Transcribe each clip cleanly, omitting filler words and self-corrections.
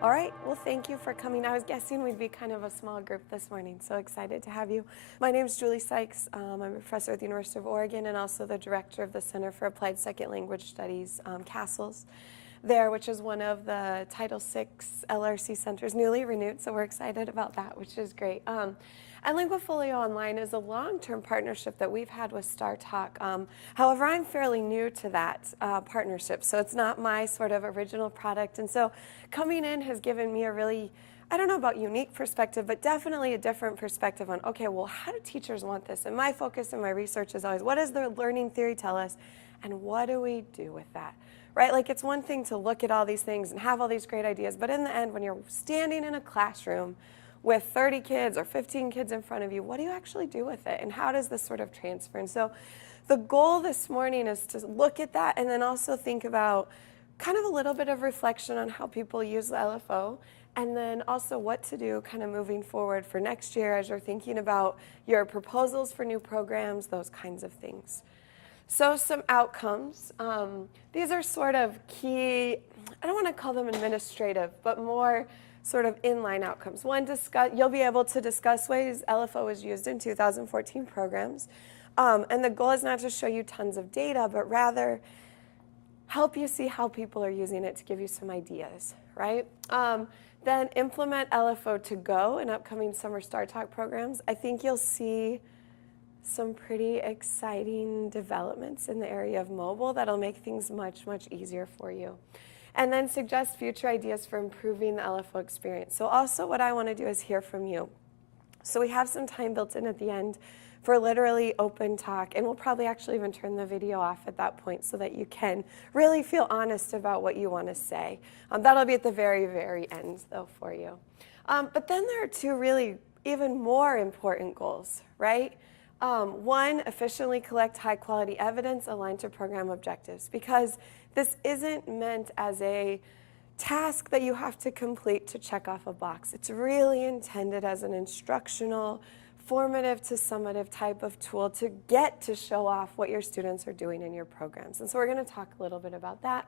All right, well, thank you for coming. I was guessing we'd be kind of a small group this morning, so excited to have you. My name is Julie Sykes. I'm a professor at the University of Oregon and also the director of the Center for Applied Second Language Studies, CASELS, there, which is one of the Title VI LRC centers, newly renewed, so we're excited about that, which is great. And Linguafolio Online is a long-term partnership that we've had with STARTALK. However, I'm fairly new to that partnership, so it's not my sort of original product. And so coming in has given me a really, I don't know about unique perspective, but definitely a different perspective on, okay, well, how do teachers want this? And my focus in my research is always, what does the learning theory tell us? And what do we do with that? Right? Like, it's one thing to look at all these things and have all these great ideas, but in the end, when you're standing in a classroom with 30 kids or 15 kids in front of you, what do you actually do with it? And how does this sort of transfer? And so the goal this morning is to look at that and then also think about kind of a little bit of reflection on how people use the LFO, and then also what to do kind of moving forward for next year as you're thinking about your proposals for new programs, those kinds of things. So some outcomes. These are sort of key, I don't want to call them administrative, but more sort of inline outcomes. One, you'll be able to discuss ways LFO was used in 2014 programs. And the goal is not to show you tons of data, but rather help you see how people are using it to give you some ideas, right? Then implement LFO to go in upcoming summer STARTALK programs. I think you'll see some pretty exciting developments in the area of mobile that'll make things much, much easier for you. And then suggest future ideas for improving the LFO experience. So also what I want to do is hear from you. So we have some time built in at the end for literally open talk, and we'll probably actually even turn the video off at that point so that you can really feel honest about what you want to say. That'll be at the very, very end, though, for you. But then there are two really even more important goals, right? One, efficiently collect high-quality evidence aligned to program objectives, because this isn't meant as a task that you have to complete to check off a box. It's really intended as an instructional, formative to summative type of tool to get to show off what your students are doing in your programs. And so we're going to talk a little bit about that.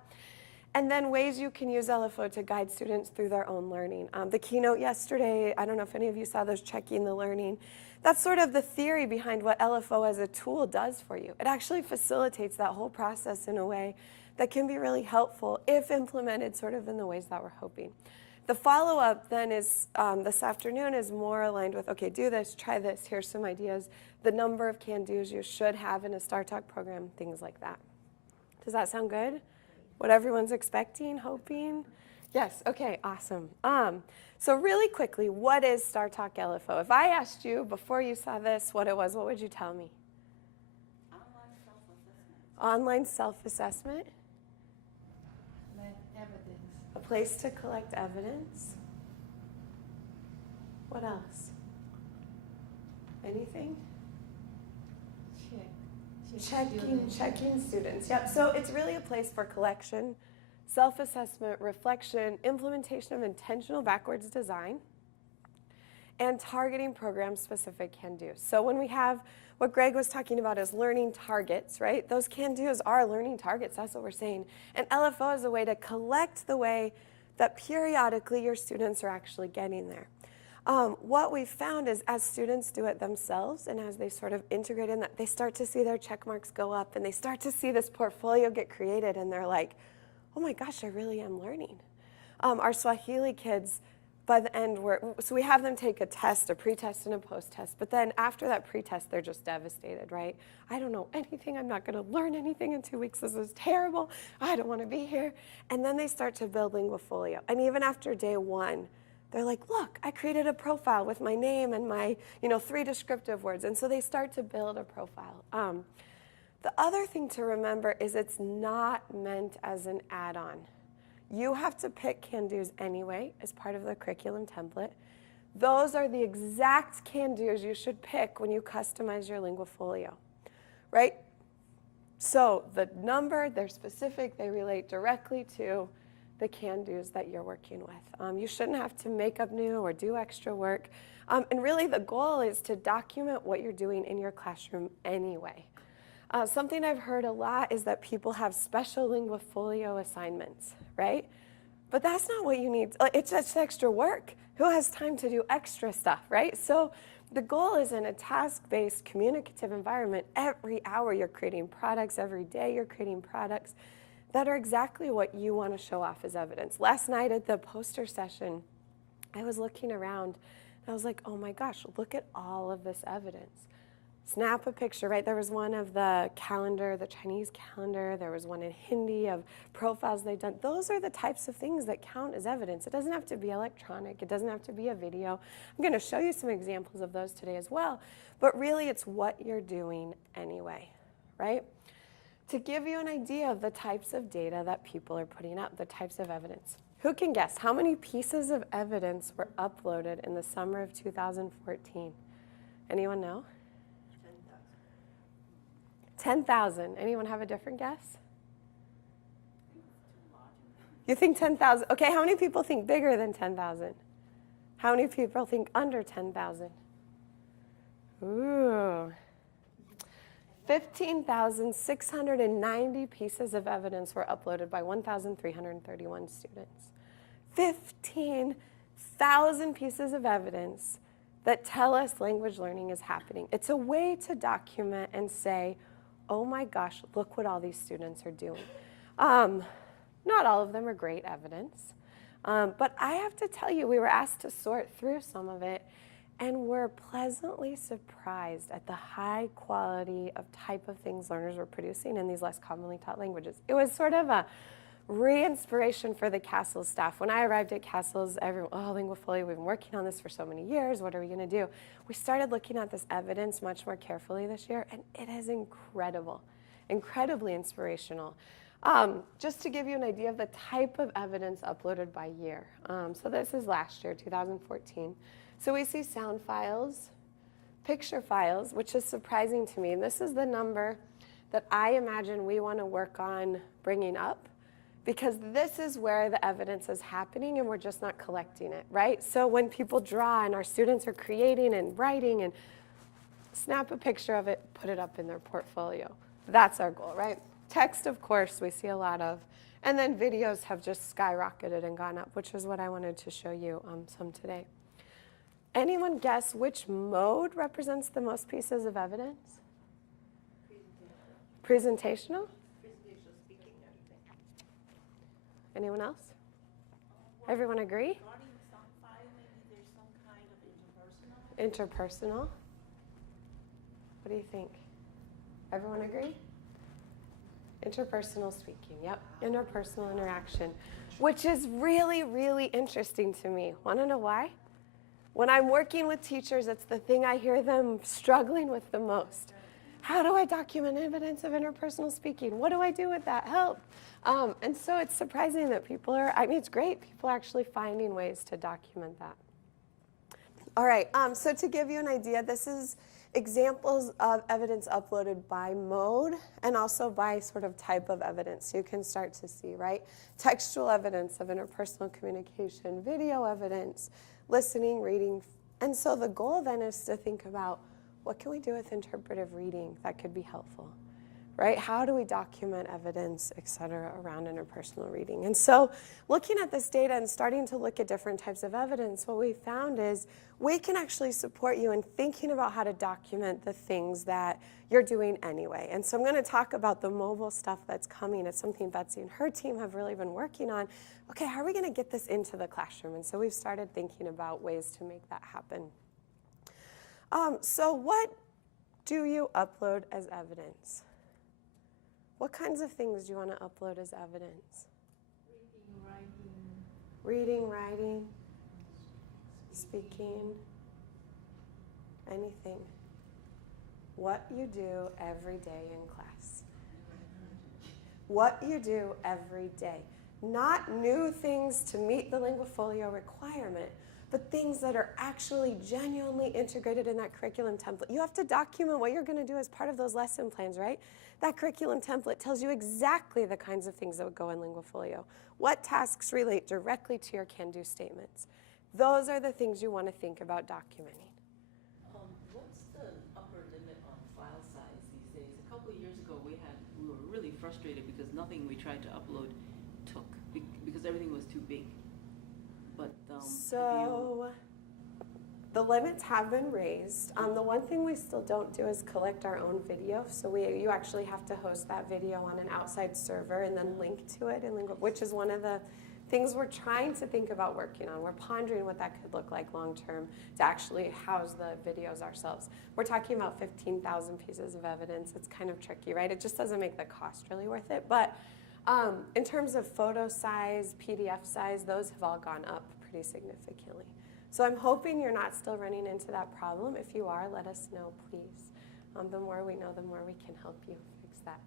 And then ways you can use LFO to guide students through their own learning. The keynote yesterday, I don't know if any of you saw those, checking the learning. That's sort of the theory behind what LFO as a tool does for you. It actually facilitates that whole process in a way that can be really helpful if implemented sort of in the ways that we're hoping. The follow-up then is this afternoon is more aligned with, okay, do this, try this, here's some ideas, the number of can-dos you should have in a STARTALK program, things like that. Does that sound good? What everyone's expecting, hoping? Yes, okay, awesome. So really quickly, what is STARTALK LFO? If I asked you before you saw this what it was, what would you tell me? Online self-assessment. Online self-assessment. Evidence. A place to collect evidence. What else? Anything? Checking students. Yep, so it's really a place for collection, self-assessment, reflection, implementation of intentional backwards design, and targeting program-specific can-dos. So when we have what Greg was talking about as learning targets, right? Those can-dos are learning targets, that's what we're saying. And LFO is a way to collect the way that periodically your students are actually getting there. What we've found is as students do it themselves and as they sort of integrate in that, they start to see their check marks go up and they start to see this portfolio get created and they're like, oh my gosh, I really am learning. Our Swahili kids, by the end, so we have them take a test, a pre-test and a post-test, but then after that pre-test, they're just devastated, right? I don't know anything, I'm not gonna learn anything in 2 weeks, this is terrible, I don't wanna be here. And then they start to build Linguafolio. And even after day one, they're like, look, I created a profile with my name and my 3 descriptive words. And so they start to build a profile. The other thing to remember is it's not meant as an add-on. You have to pick can-dos anyway as part of the curriculum template. Those are the exact can-dos you should pick when you customize your Linguafolio, right? So the number, they're specific, they relate directly to the can-dos that you're working with. You shouldn't have to make up new or do extra work. And really the goal is to document what you're doing in your classroom anyway. Something I've heard a lot is that people have special Linguafolio assignments, right? But that's not what you need. It's just extra work. Who has time to do extra stuff, right? So the goal is in a task-based communicative environment. Every hour you're creating products. Every day you're creating products that are exactly what you want to show off as evidence. Last night at the poster session, I was looking around and I was like, oh my gosh, look at all of this evidence. Snap a picture, right? There was one of the calendar, the Chinese calendar. There was one in Hindi of profiles they've done. Those are the types of things that count as evidence. It doesn't have to be electronic. It doesn't have to be a video. I'm going to show you some examples of those today as well. But really, it's what you're doing anyway, right? To give you an idea of the types of data that people are putting up, the types of evidence. Who can guess how many pieces of evidence were uploaded in the summer of 2014? Anyone know? 10,000. Anyone have a different guess? You think 10,000? Okay, how many people think bigger than 10,000? How many people think under 10,000? Ooh. 15,690 pieces of evidence were uploaded by 1,331 students. 15,000 pieces of evidence that tell us language learning is happening. It's a way to document and say, oh my gosh, look what all these students are doing. Not all of them are great evidence, but I have to tell you, we were asked to sort through some of it, and we're pleasantly surprised at the high quality of type of things learners were producing in these less commonly taught languages. It was sort of a re-inspiration for the Castles staff. When I arrived at Castles, everyone, oh, Linguafolio, we've been working on this for so many years. What are we going to do? We started looking at this evidence much more carefully this year, and it is incredible, incredibly inspirational. Just to give you an idea of the type of evidence uploaded by year. So this is last year, 2014. So we see sound files, picture files, which is surprising to me. And this is the number that I imagine we want to work on bringing up, because this is where the evidence is happening and we're just not collecting it, right? So when people draw and our students are creating and writing, and snap a picture of it, put it up in their portfolio. That's our goal, right? Text, of course, we see a lot of. And then videos have just skyrocketed and gone up, which is what I wanted to show you some today. Anyone guess which mode represents the most pieces of evidence? Presentational? Anyone else? Everyone agree? Regarding some file, maybe there's some kind of interpersonal. Interpersonal? What do you think? Everyone agree? Interpersonal speaking, yep. Interpersonal interaction, which is really, really interesting to me. Want to know why? When I'm working with teachers, it's the thing I hear them struggling with the most. How do I document evidence of interpersonal speaking? What do I do with that? Help. And so it's surprising that people are, I mean, it's great. People are actually finding ways to document that. All right, so to give you an idea, this is examples of evidence uploaded by mode and also by sort of type of evidence. So you can start to see, right? Textual evidence of interpersonal communication, video evidence, listening, reading. And so the goal then is to think about, what can we do with interpretive reading that could be helpful, right? How do we document evidence, et cetera, around interpersonal reading? And so looking at this data and starting to look at different types of evidence, what we found is we can actually support you in thinking about how to document the things that you're doing anyway. And so I'm going to talk about the mobile stuff that's coming. It's something Betsy and her team have really been working on. Okay, how are we going to get this into the classroom? And so we've started thinking about ways to make that happen. So what do you upload as evidence? What kinds of things do you want to upload as evidence? Reading, writing, speaking, anything. What you do every day in class. What you do every day. Not new things to meet the Linguafolio requirement, but things that are actually genuinely integrated in that curriculum template. You have to document what you're going to do as part of those lesson plans, right? That curriculum template tells you exactly the kinds of things that would go in Linguafolio. What tasks relate directly to your can-do statements. Those are the things you want to think about documenting. What's the upper limit on file size these days? A couple of years ago, we were really frustrated because nothing we tried to upload took, because because everything was too big. But So the limits have been raised. The one thing we still don't do is collect our own video. So you actually have to host that video on an outside server and then link to it in which is one of the things we're trying to think about working on. We're pondering what that could look like long term to actually house the videos ourselves. We're talking about 15,000 pieces of evidence. It's kind of tricky, right? It just doesn't make the cost really worth it. But in terms of photo size, PDF size, those have all gone up pretty significantly. So I'm hoping you're not still running into that problem. If you are, let us know, please. The more we know, the more we can help you fix that.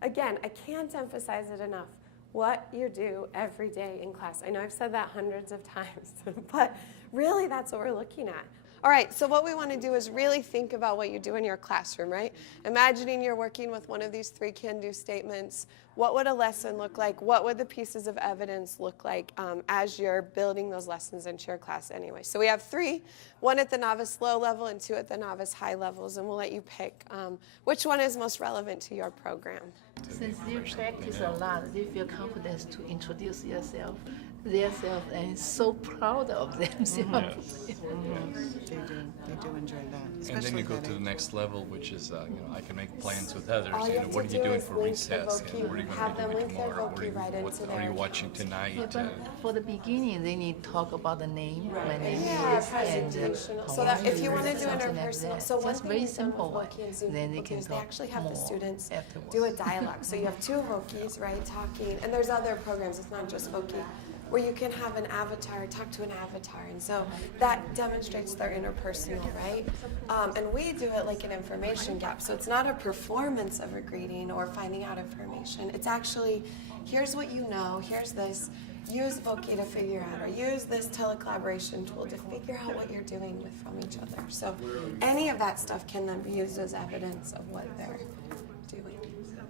Again, I can't emphasize it enough. What you do every day in class. I know I've said that hundreds of times, but really that's what we're looking at. All right, so what we want to do is really think about what you do in your classroom, right? Imagining you're working with one of these 3 can-do statements. What would a lesson look like? What would the pieces of evidence look like as you're building those lessons into your class anyway? So we have 3, 1 at the novice low level and 2 at the novice high levels, and we'll let you pick which one is most relevant to your program. Since they practice a lot, they feel confident to introduce themselves, and so proud of themselves. They do enjoy that. And then you go that to the age. next level, which is, I can make plans with others. All you have What to are you do doing is for link recess? the And what are you have going them to do link their tomorrow? Voki right into What their are you watching tonight? Yeah, but for the beginning, they need to talk about the name, my name Yeah, is, presentation. and So that if you want to do something like interpersonal, that. so one Just thing very we've done with simple one. Voki and Zoom Then they Voki can is they talk actually have the more students afterwards. do a dialogue. So you have 2 Vokis, right, talking, and there's other programs, it's not just Voki, where you can have an avatar talk to an avatar, and so that demonstrates their interpersonal, right? And we do it like an information gap, so it's not a performance of a greeting or finding out information. It's actually, here's what you know, here's this, use Voki to figure out, or use this telecollaboration tool to figure out what you're doing from each other. So any of that stuff can then be used as evidence of what they're doing.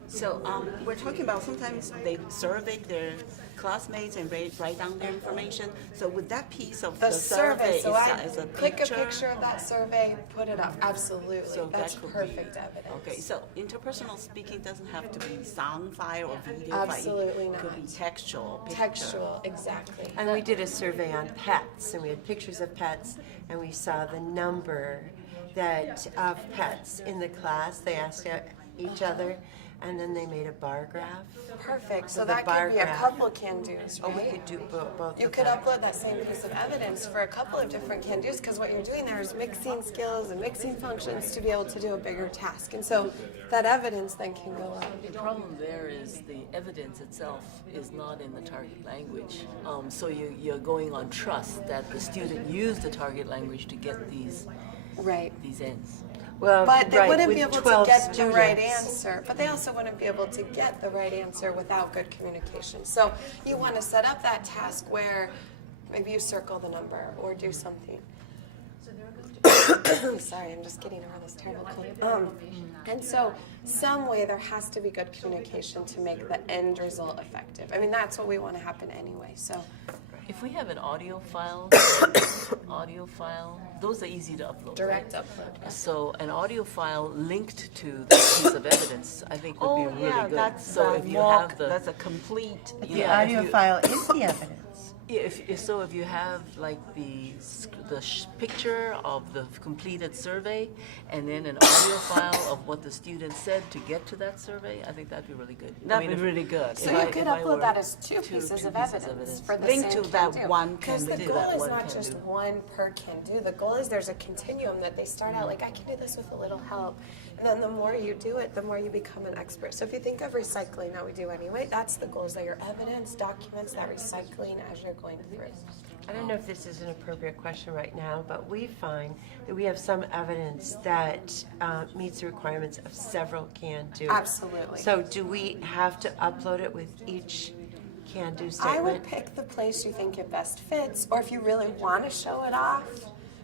So we're talking about sometimes they survey their classmates and write down their information. So with that piece of The the survey, so I is a click a picture of that survey, put it up. Absolutely, So that's that could perfect be, evidence. Okay, so interpersonal speaking doesn't have to be sound file or video Absolutely file. It could be not. textual, picture. Textual, exactly. And we did a survey on pets, and we had pictures of pets, and we saw the number of pets in the class. They asked each other, and then they made a bar graph. Perfect. So the that bar could be a graph. couple can-dos, Oh, we right? could do both You of could them. upload that same piece of evidence for a couple of different can-dos, because what you're doing there is mixing skills and mixing functions to be able to do a bigger task. And so that evidence then can go up. The problem there is the evidence itself is not in the target language. So you're going on trust that the student used the target language to get these Right. ends. Well, But they right, wouldn't with be able to 12 get the right students. answer. But they also wouldn't be able to get the right answer without good communication. So you want to set up that task where maybe you circle the number or do something. Sorry, I'm just getting over this terrible cold. And so some way there has to be good communication to make the end result effective. I mean, that's what we want to happen anyway. So If we have an audio file, those are easy to upload. direct upload. So an audio file linked to the piece of evidence, I think would be really good. that's So a if you walk, have the that's a complete. The Yeah, if audio you- file is the evidence. if you have like the picture of the completed survey and then an audio file of what the student said to get to that survey, I think that'd be really good. That'd be really good. So If I- you could if I upload were that as two two pieces of pieces of evidence evidence. for the Link same to that can-do. one Because the can-do. goal That is one not can-do. just one per can-do. The goal is there's a continuum that they start out like, I can do this with a little help. And then the more you do it, the more you become an expert. So if you think of recycling that we do anyway, that's the goal, is that your evidence documents that recycling as you're going through. I don't know if this is an appropriate question right now, but we find that we have some evidence that meets the requirements of several can-do. Absolutely. So do we have to upload it with each can-do I statement? would pick the place you think it best fits, or if you really want to show it off,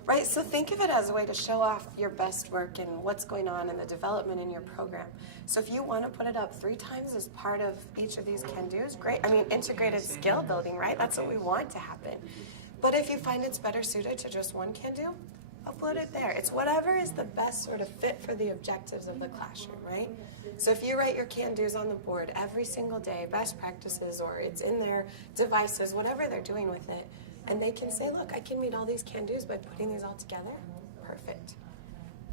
right? So think of it as a way to show off your best work and what's going on in the development in your program. So if you want to put it up 3 times as part of each of these can-dos, great. I mean, integrated skill building, right? That's what we want to happen. But if you find it's better suited to just one can-do, upload it there. It's whatever is the best sort of fit for the objectives of the classroom, right? So if you write your can-dos on the board every single day, best practices, or it's in their devices, whatever they're doing with it, and they can say, look, I can meet all these can-dos by putting these all together, perfect.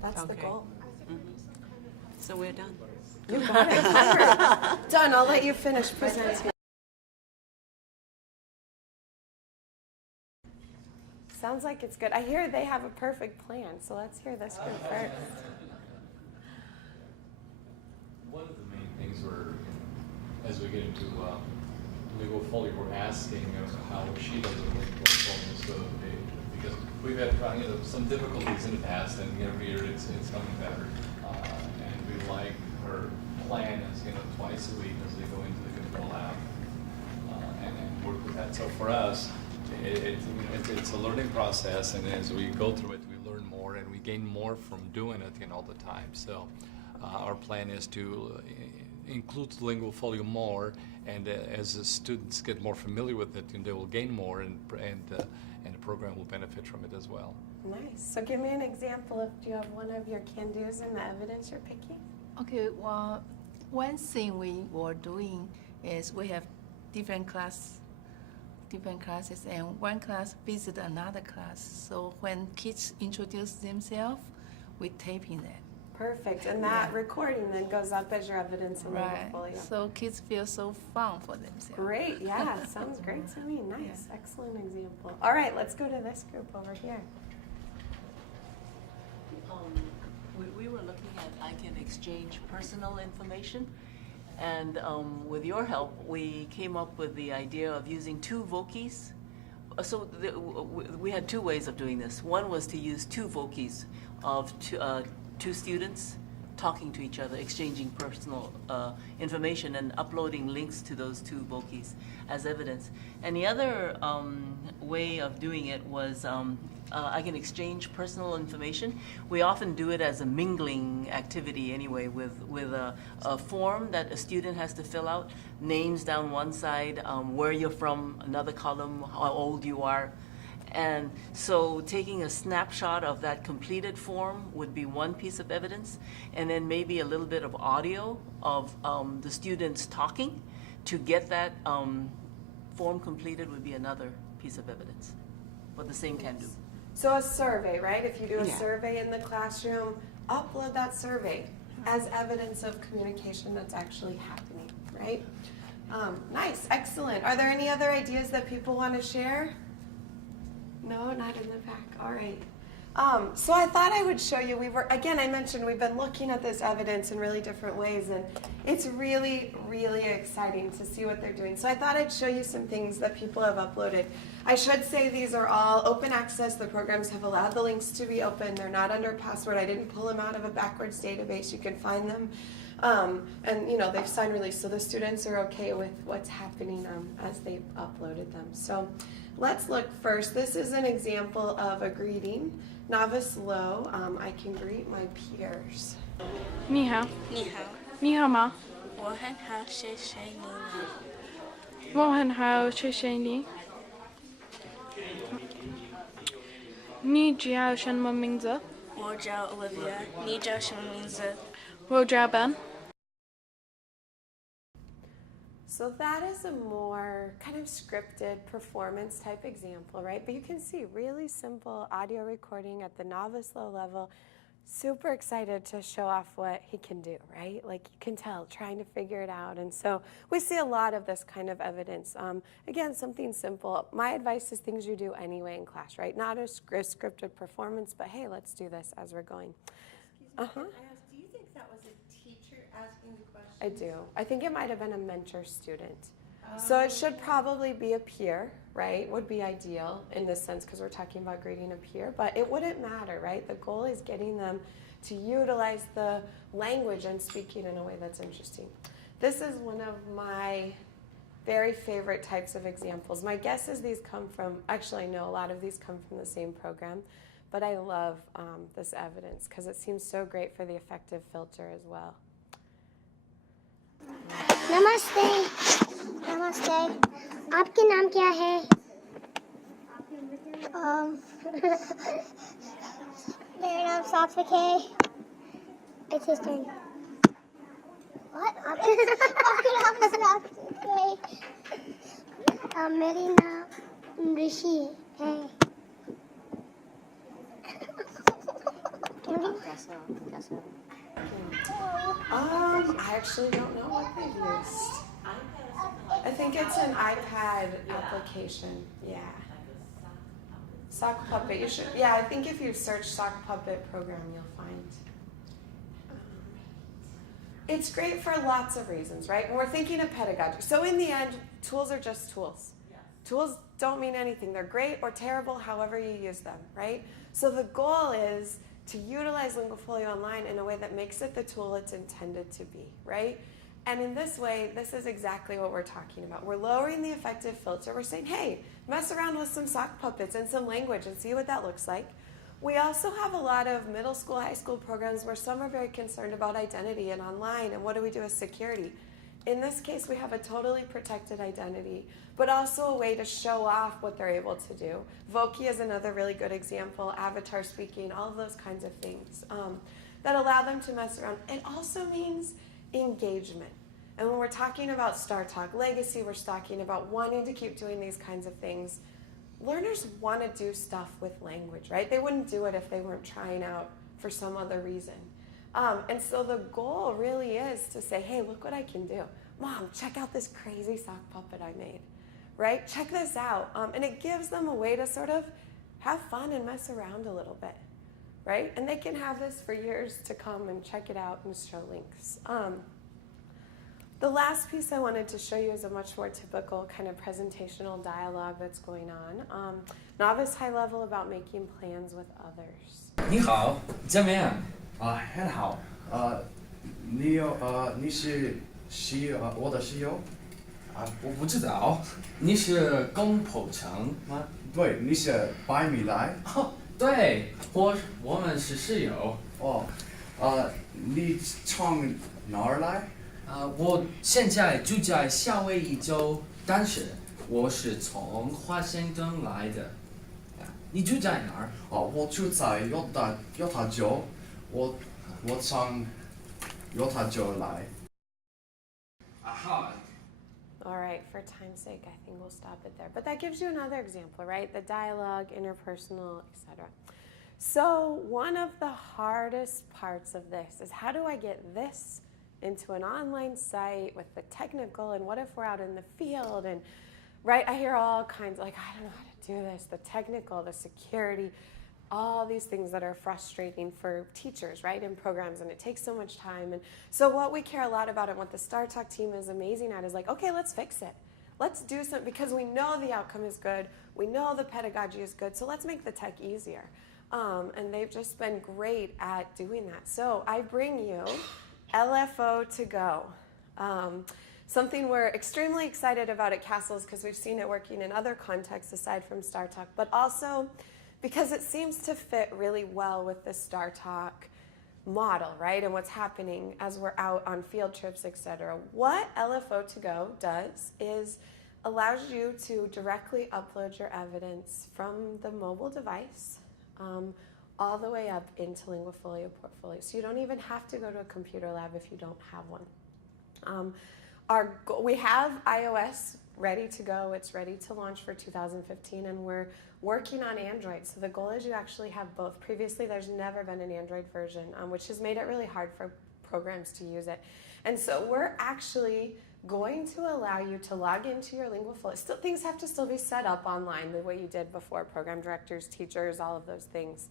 That's the Okay. goal. So we're done. You got it covered. Done, I'll let you finish presenting. Sounds like it's good. I hear they have a perfect plan, so let's hear this group first. One of the main things as we get into Linguafolio, we're asking how she does a Linguafolio, so because we've had some difficulties in the past, and every year it's coming better, and we like her plan is twice a week as they go into the control lab and work with that. So for us, it's a learning process, and as we go through it, we learn more and we gain more from doing it all the time. So our plan is to include Linguafolio more, and as the students get more familiar with it, they will gain more, and the program will benefit from it as well. Nice. So give me an example of, do you have one of your can-dos in the evidence you're picking? Okay, well, one thing we were doing is we have different classes, and one class visit another class. So when kids introduce themselves, we taping that. Perfect. And that recording then goes up as your evidence in Right. Linguafolio. So kids feel so fun for themselves. Great. Yeah, sounds great to me. Nice. Excellent example. All right, let's go to this group over here. We were looking at I can exchange personal information, and with your help, we came up with the idea of using two vokies. So we had two ways of doing this. One was to use two vokies of two students talking to each other, exchanging personal information and uploading links to those two vokies as evidence. And the other way of doing it was I can exchange personal information. We often do it as a mingling activity anyway, with a form that a student has to fill out, names down one side, where you're from, another column, how old you are. And so taking a snapshot of that completed form would be one piece of evidence, and then maybe a little bit of audio of the students talking to get that form completed would be another piece of evidence, but the same can do. So a survey, right? If you do a Yeah. survey in the classroom, upload that survey as evidence of communication that's actually happening, right? Nice, excellent. Are there any other ideas that people want to share? No, not in the back. All right. So I thought I would show you, I mentioned we've been looking at this evidence in really different ways, and it's really, really exciting to see what they're doing. So I thought I'd show you some things that people have uploaded. I should say these are all open access. The programs have allowed the links to be open. They're not under password. I didn't pull them out of a backwards database. You can find them. And they've signed release, so the students are okay with what's happening as they uploaded them. So let's look first. This is an example of a greeting. Novice low, I can greet my peers. 你好，你好，你好吗？我很好，谢谢你。我很好，谢谢你。你叫什么名字？我叫 Olivia，你叫什么名字？我叫 Ben。 So that is a more kind of scripted performance type example, right? But you can see really simple audio recording at the novice low level. Super excited to show off what he can do, right? Like you can tell, trying to figure it out. And so we see a lot of this kind of evidence. Again, something simple. My advice is things you do anyway in class, right? Not a scripted performance, but hey, let's do this as we're going. Excuse me, can I ask, do you think that was a teacher asking the question? I do. I think it might have been a mentor student. So it should probably be a peer, right? Would be ideal in this sense because we're talking about grading a peer, but it wouldn't matter, right? The goal is getting them to utilize the language and speaking in a way that's interesting. This is one of my very favorite types of examples. My guess is these come from, actually I know a lot of these come from the same program, but I love this evidence because it seems so great for the affective filter as well. नमस्ते नमस्ते आपके नाम क्या है There stops okay. It's his turn. What? Okay. Marina Rishi. Hey. I actually don't know what they've used. I think it's an iPad application. Yeah. Sock Puppet. You should. Yeah, I think if you search Sock Puppet program, you'll find. It's great for lots of reasons, right? And we're thinking of pedagogy. So in the end, tools are just tools. Tools don't mean anything. They're great or terrible, however you use them, right? So the goal is to utilize Linguafolio Online in a way that makes it the tool it's intended to be, right? And in this way, this is exactly what we're talking about. We're lowering the effective filter. We're saying, hey, mess around with some sock puppets and some language and see what that looks like. We also have a lot of middle school, high school programs where some are very concerned about identity and online, and what do we do with security? In this case, we have a totally protected identity, but also a way to show off what they're able to do. Voki is another really good example, avatar speaking, all of those kinds of things that allow them to mess around. It also means engagement. And when we're talking about STARTALK legacy, we're talking about wanting to keep doing these kinds of things. Learners want to do stuff with language, right? They wouldn't do it if they weren't trying out for some other reason. And so the goal really is to say, hey, look what I can do. Mom, check out this crazy sock puppet I made, right? Check this out. And it gives them a way to sort of have fun and mess around a little bit, right? And they can have this for years to come and check it out and show links. The last piece I wanted to show you is a much more typical kind of presentational dialogue that's going on. Novice high level about making plans with others. 你好，见面啊，很好。你是我的室友啊？我不知道。你是龚普成吗？对，你是百米来。哦，对，我们是室友。哦，你从哪儿来？我现在住在夏威夷州，但是我是从华盛顿来的。你住在哪儿？哦，我住在犹他州，我从犹他州来。Aha. All right, for time's sake, I think we'll stop it there. But that gives you another example, right? The dialogue, interpersonal, etc. So one of the hardest parts of this is how do I get this into an online site with the technical, and what if we're out in the field, and right, I hear all kinds like, I don't know how to do this, the technical, the security, all these things that are frustrating for teachers, right, in programs, and it takes so much time. And so what we care a lot about and what the STARTALK team is amazing at is like, okay, let's fix it. Let's do something, because we know the outcome is good, we know the pedagogy is good, so let's make the tech easier. And they've just been great at doing that. So I bring you LFO to go. Something we're extremely excited about at Castles because we've seen it working in other contexts aside from STARTALK, but also because it seems to fit really well with the STARTALK model, right? And what's happening as we're out on field trips, etc. What LFO to go does is allows you to directly upload your evidence from the mobile device all the way up into Linguafolio Portfolio. So you don't even have to go to a computer lab if you don't have one. We have iOS ready to go. It's ready to launch for 2015, and we're working on Android. So the goal is you actually have both. Previously, there's never been an Android version, which has made it really hard for programs to use it. And so we're actually going to allow you to log into your Linguafolio. Things have to still be set up online the way you did before, program directors, teachers, all of those things.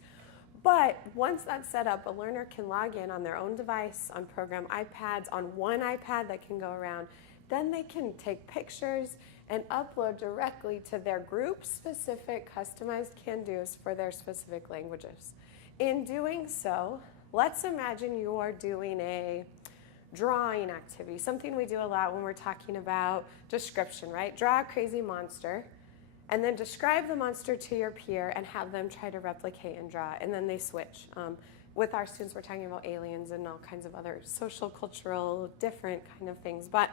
But once that's set up, a learner can log in on their own device, on program iPads, on one iPad that can go around. Then they can take pictures and upload directly to their group-specific customized can-dos for their specific languages. In doing so, let's imagine you are doing a drawing activity, something we do a lot when we're talking about description, right? Draw a crazy monster, and then describe the monster to your peer and have them try to replicate and draw, and then they switch. With our students, we're talking about aliens and all kinds of other social, cultural, different kind of things. But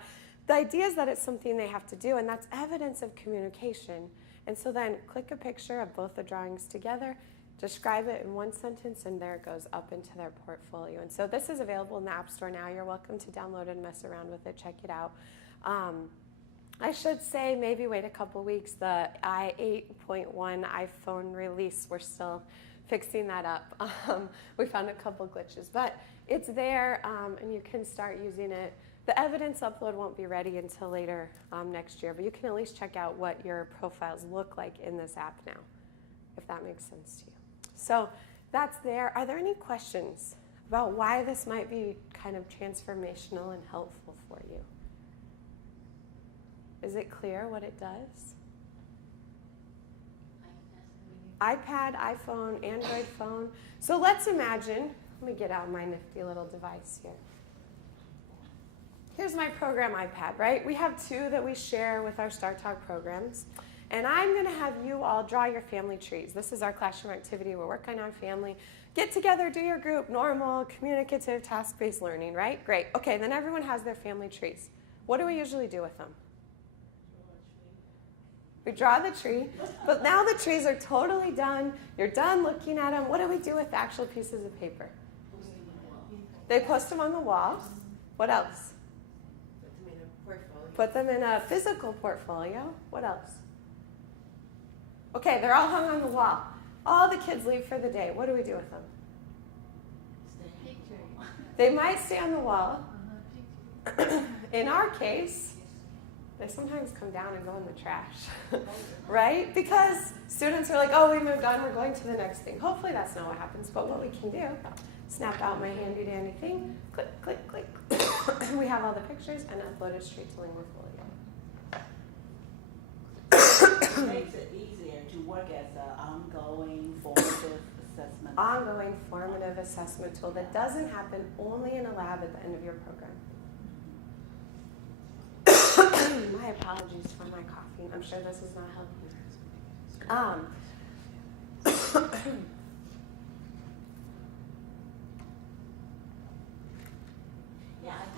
the idea is that it's something they have to do, and that's evidence of communication. And so then click a picture of both the drawings together, describe it in one sentence, and there it goes up into their portfolio. And so this is available in the App Store now. You're welcome to download it and mess around with it, check it out. I should say maybe wait a couple weeks. The i8.1 iPhone release, we're still fixing that up. We found a couple glitches, but it's there, and you can start using it. The evidence upload won't be ready until later next year, but you can at least check out what your profiles look like in this app now, if that makes sense to you. So that's there. Are there any questions about why this might be kind of transformational and helpful for you? Is it clear what it does? iPad, iPhone, Android phone. So let's imagine, let me get out my nifty little device here. Here's my program iPad, right? We have two that we share with our STARTALK programs. And I'm going to have you all draw your family trees. This is our classroom activity. We're working on family. Get together, do your group, normal, communicative, task-based learning, right? Great. Okay, then everyone has their family trees. What do we usually do with them? We draw the tree, but now the trees are totally done. You're done looking at them. What do we do with the actual pieces of paper? They post them on the wall. What else? Put them in a physical portfolio. What else? Okay, they're all hung on the wall. All the kids leave for the day. What do we do with them? They might stay on the wall. In our case, they sometimes come down and go in the trash, right? Because students are like, oh, we moved on, we're going to the next thing. Hopefully that's not what happens, but what we can do, snap out my handy dandy thing, click, click, click. We have all the pictures and upload it straight to Linguafolio. It makes it easier to work as an ongoing formative assessment. Ongoing formative assessment tool that doesn't happen only in a lab at the end of your program. My apologies for my coughing. I'm sure this is not helping.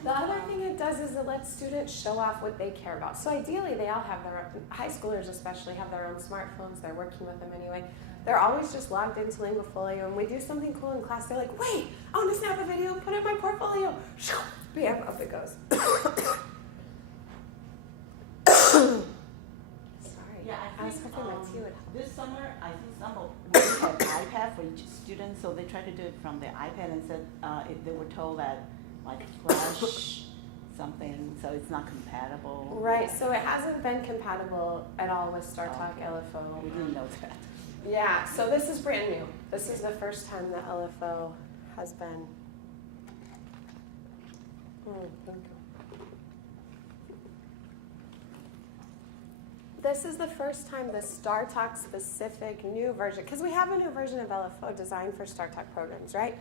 The other thing it does is it lets students show off what they care about. So ideally, they all have their own, high schoolers especially, have their own smartphones. They're working with them anyway. They're always just logged into Linguafolio, and we do something cool in class. They're like, wait, I want to snap a video, put it in my portfolio. Bam, up it goes. Yeah, I was hoping that tea would help. This summer, I think some of we have iPad for each student, so they tried to do it from their iPad and said if they were told that like flash something, so it's not compatible. Right, so it hasn't been compatible at all with STARTALK LFO. We didn't know that. Yeah, so this is brand new. This is the first time that LFO has been. This is the first time the STARTALK specific new version, because we have a new version of LFO designed for STARTALK programs, right?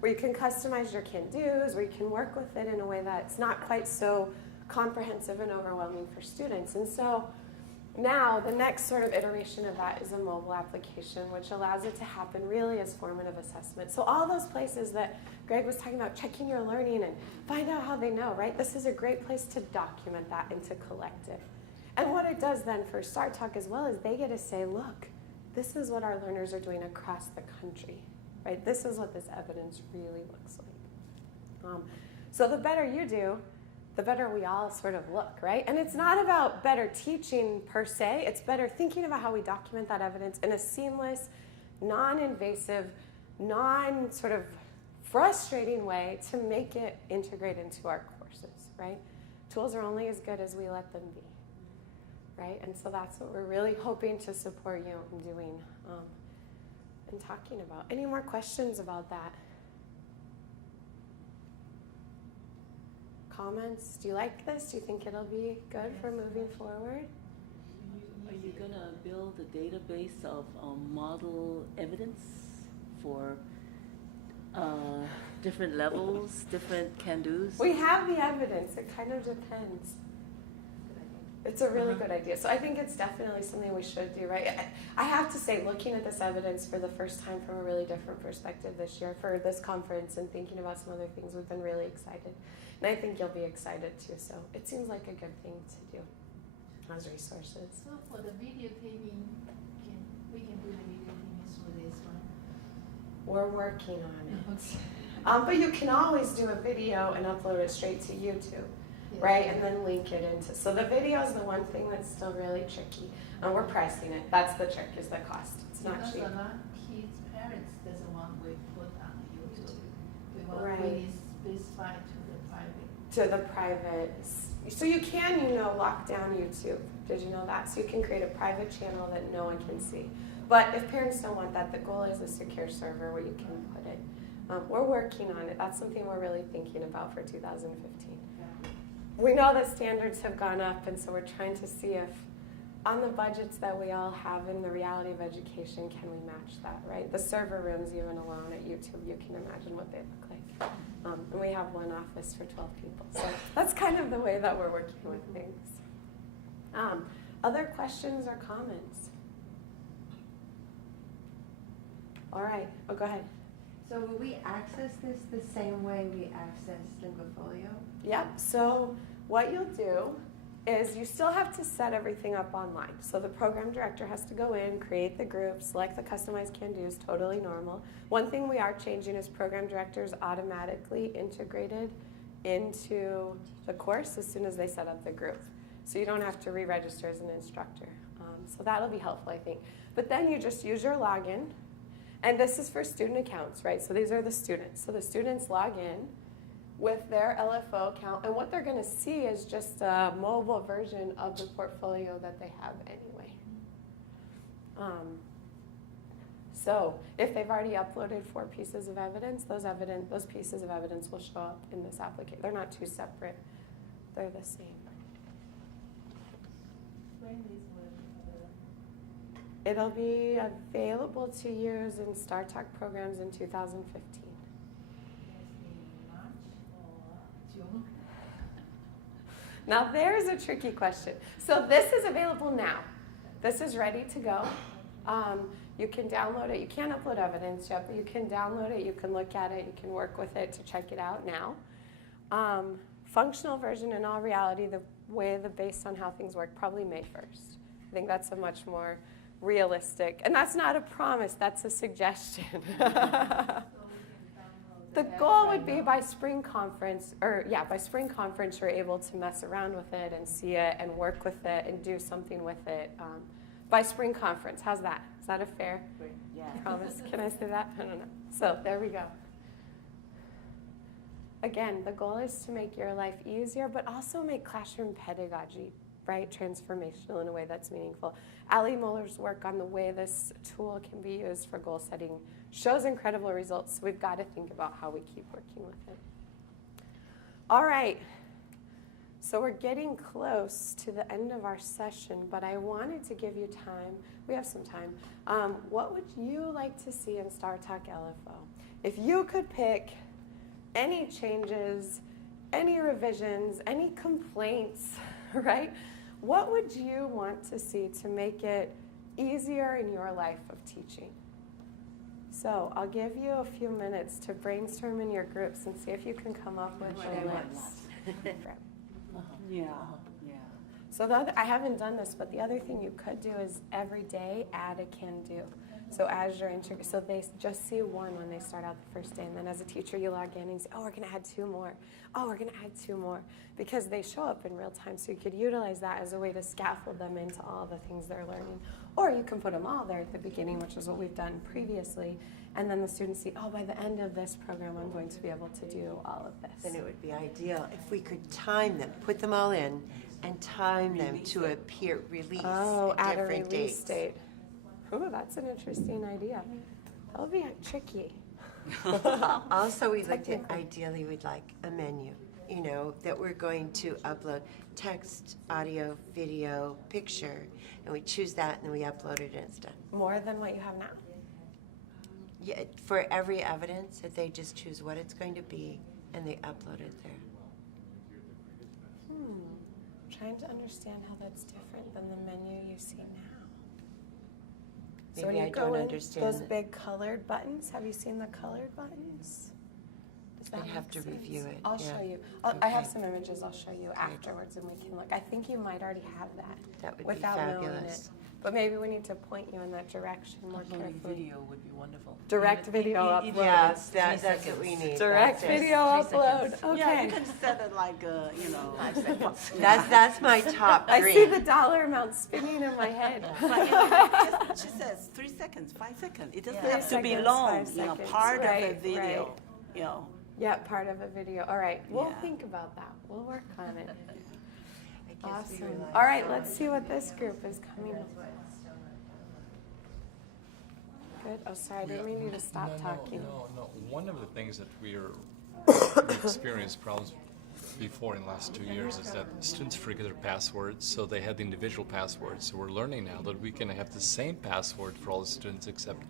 Where you can customize your can-dos, where you can work with it in a way that's not quite so comprehensive and overwhelming for students. And so now the next sort of iteration of that is a mobile application, which allows it to happen really as formative assessment. So all those places that Greg was talking about, checking your learning and find out how they know, right? This is a great place to document that and to collect it. And what it does then for STARTALK as well is they get to say, look, this is what our learners are doing across the country, right? This is what this evidence really looks like. So the better you do, the better we all sort of look, right? And it's not about better teaching per se, it's better thinking about how we document that evidence in a seamless, non-invasive, non-sort of frustrating way to make it integrate into our courses, right? Tools are only as good as we let them be. Right? And so that's what we're really hoping to support you in doing and talking about. Any more questions about that? Comments? Do you like this? Do you think it'll be good for moving forward? Are you going to build a database of model evidence for different levels, different can-dos? We have the evidence. It kind of depends. It's a really good idea. So I think it's definitely something we should do, right? I have to say, looking at this evidence for the first time from a really different perspective this year for this conference and thinking about some other things, we've been really excited. And I think you'll be excited too. So it seems like a good thing to do as resources. So for the videotaping, we can do the videotaping through this one. We're working on it. But you can always do a video and upload it straight to YouTube, right? And then link it into. So the video is the one thing that's still really tricky. And we're pricing it. That's the trick, is the cost. It's not cheap. Because a lot of kids' parents doesn't want we put on YouTube. We want Right. really specify to the private. To the private. So you can, lock down YouTube. Did you know that? So you can create a private channel that no one can see. But if parents don't want that, the goal is a secure server where you can put it. We're working on it. That's something we're really thinking about for 2015. We know that standards have gone up, and so we're trying to see if on the budgets that we all have in the reality of education, can we match that, right? The server rooms, even alone at YouTube, you can imagine what they look like. And we have one office for 12 people. So that's kind of the way that we're working with things. Other questions or comments? All right. Oh, go ahead. So will we access this the same way we access Linguafolio? Yep. So what you'll do is you still have to set everything up online. So the program director has to go in, create the group, select the customized can-dos, totally normal. One thing we are changing is program directors automatically integrated into the course as soon as they set up the group. So you don't have to re-register as an instructor. So that'll be helpful, I think. But then you just use your login. And this is for student accounts, right? So these are the students. So the students log in with their LFO account, and what they're going to see is just a mobile version of the portfolio that they have anyway. So if they've already uploaded 4 pieces of evidence, those pieces of evidence will show up in this application. They're not two separate. They're the same. It'll be available to use in STARTALK programs in 2015. Now there's a tricky question. So this is available now. This is ready to go. You can download it. You can't upload evidence yet, but you can download it. You can look at it. You can work with it to check it out now. Functional version, in all reality, based on how things work, probably May 1st. I think that's a much more realistic, and that's not a promise, that's a suggestion. The goal would be by spring conference, you're able to mess around with it and see it and work with it and do something with it. By spring conference, how's that? Is that a fair promise? Can I say that? I don't know. So there we go. Again, the goal is to make your life easier, but also make classroom pedagogy, right, transformational in a way that's meaningful. Ali Muller's work on the way this tool can be used for goal setting shows incredible results. So we've got to think about how we keep working with it. All right. So we're getting close to the end of our session, but I wanted to give you time. We have some time. What would you like to see in STARTALK LFO? If you could pick any changes, any revisions, any complaints, right? What would you want to see to make it easier in your life of teaching? So I'll give you a few minutes to brainstorm in your groups and see if you can come up with a list. Yeah. So I haven't done this, but the other thing you could do is every day add a can-do. So as you're so they just see one when they start out the first day, and then as a teacher you log in and you say, oh, we're going to add 2 more. Oh, we're going to add 2 more, because they show up in real time. So you could utilize that as a way to scaffold them into all the things they're learning. Or you can put them all there at the beginning, which is what we've done previously, and then the students see, oh, by the end of this program I'm going to be able to do all of this. Then it would be ideal if we could time them, put them all in, and time them to appear release at at a different release dates. date. Oh, that's an interesting idea. That'll be tricky. Also, ideally we'd like a menu, that we're going to upload text, audio, video, picture, and we choose that and then we upload it and it's done. More than what you have now. Yeah, for every evidence, that they just choose what it's going to be and they upload it there. Trying to understand how that's different than the menu you see now. So Maybe when you I go don't in, understand those that. big colored buttons, have you seen the colored buttons? I'd have to review it. I'll yeah. show you. I have Okay. some images I'll show you afterwards and we can look. I think you might already have that. That would without be knowing fabulous. it. But maybe we need to point you in that direction more Uploading carefully. video would be wonderful. Direct video upload. Yes, that's what we need. Direct That's it. video upload. Okay. Yeah, you can set it like, 5 seconds. That's my top I dream. see the dollar amount spinning in my head. She says 3 seconds, 5 seconds. It doesn't Yeah. have to 3 be seconds, long, 5 seconds. part of a Right, video, right. Yeah, part of a video. All right, we'll Yeah. think about that. We'll work on it. I guess we Awesome. rely All right, on let's see what this group is coming with. Good. Oh, sorry, I didn't mean you to stop talking. No. One of the things that we experienced problems before in the last 2 years is that students forget their passwords, so they had the individual passwords. So we're learning now that we can have the same password for all the students, except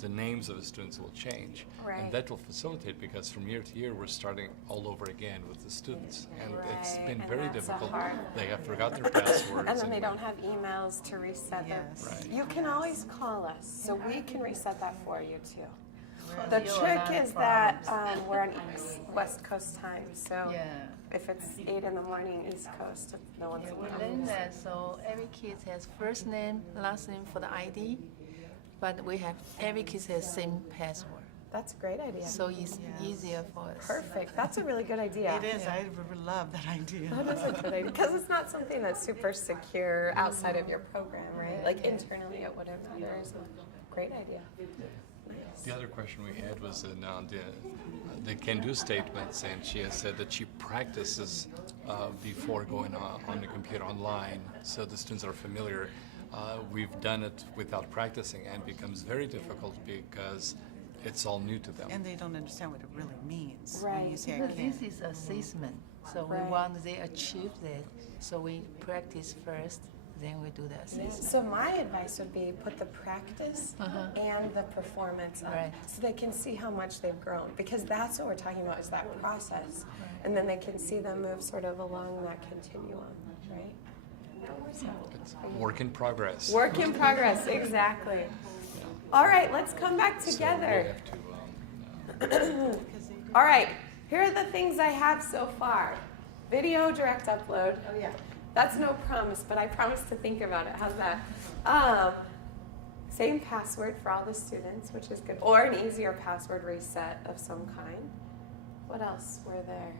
the names of the students will change. Right. And that will facilitate, because from year to year we're starting all over again with the students. And it's Right, been and very that's a difficult. hard- They have forgot their passwords. And then they don't have emails to reset their. Yes. Right. You can always call us, so we can reset that for you too. Well, The you are trick not is that problems. we're on West Coast time, so Yeah. if it's 8 in the morning East Coast, no one's Yeah, we around. learned that, so every kid has first name, last name for the ID, but we have, every kid has same password. That's a great idea. So it's easier for us. Perfect. That's a really good idea. It is. I love that idea. That is a good idea because it's not something that's super secure outside of your program, right? Like internally at whatever there is. Great idea. The other question we had was in the can-do statements, and she has said that she practices before going on the computer online, so the students are familiar. We've done it without practicing, and it becomes very difficult because it's all new to them. And they don't understand what it really means. Right. When you say I Because can't. this is assessment, so Right. we want they achieve that, so we practice first, then we do the assessment. So my advice would be put the practice and the performance up, Right. so they can see how much they've grown, because that's what we're talking about is that process, and then they can see them move sort of along that continuum, right? So, It's work in progress. work in progress, exactly. All right, let's come back together. So we'll have to, All right, here are the things I have so far. Video direct upload. Oh, yeah. That's no promise, but I promise to think about it. How's that? Same password for all the students, which is good. Or an easier password reset of some kind. What else were there?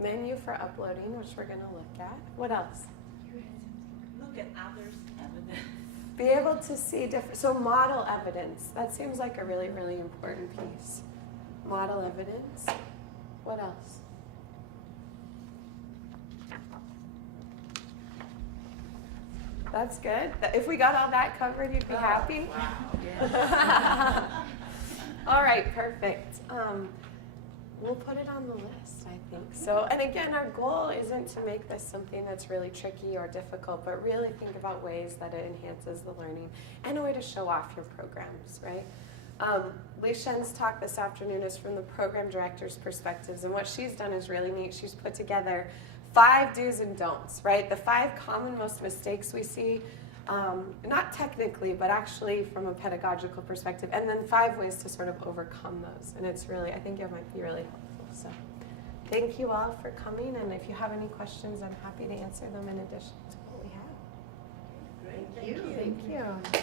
Menu for uploading, which we're going to look at. What else? Look at others' evidence. Be able to see different, so model evidence. That seems like a really, really important piece. Model evidence. What else? That's good. If we got all that covered, you'd be happy? All right, perfect. We'll put it on the list, I think. So, and again, our goal isn't to make this something that's really tricky or difficult, but really think about ways that it enhances the learning and a way to show off your programs, right? Li Shen's talk this afternoon is from the program director's perspectives, and what she's done is really neat. She's put together 5 do's and don'ts, right? The 5 common most mistakes we see, not technically, but actually from a pedagogical perspective, and then 5 ways to sort of overcome those. And it's really, I think it might be really helpful. So thank you all for coming, and if you have any questions, I'm happy to answer them in addition to what we have. Thank you. Thank you.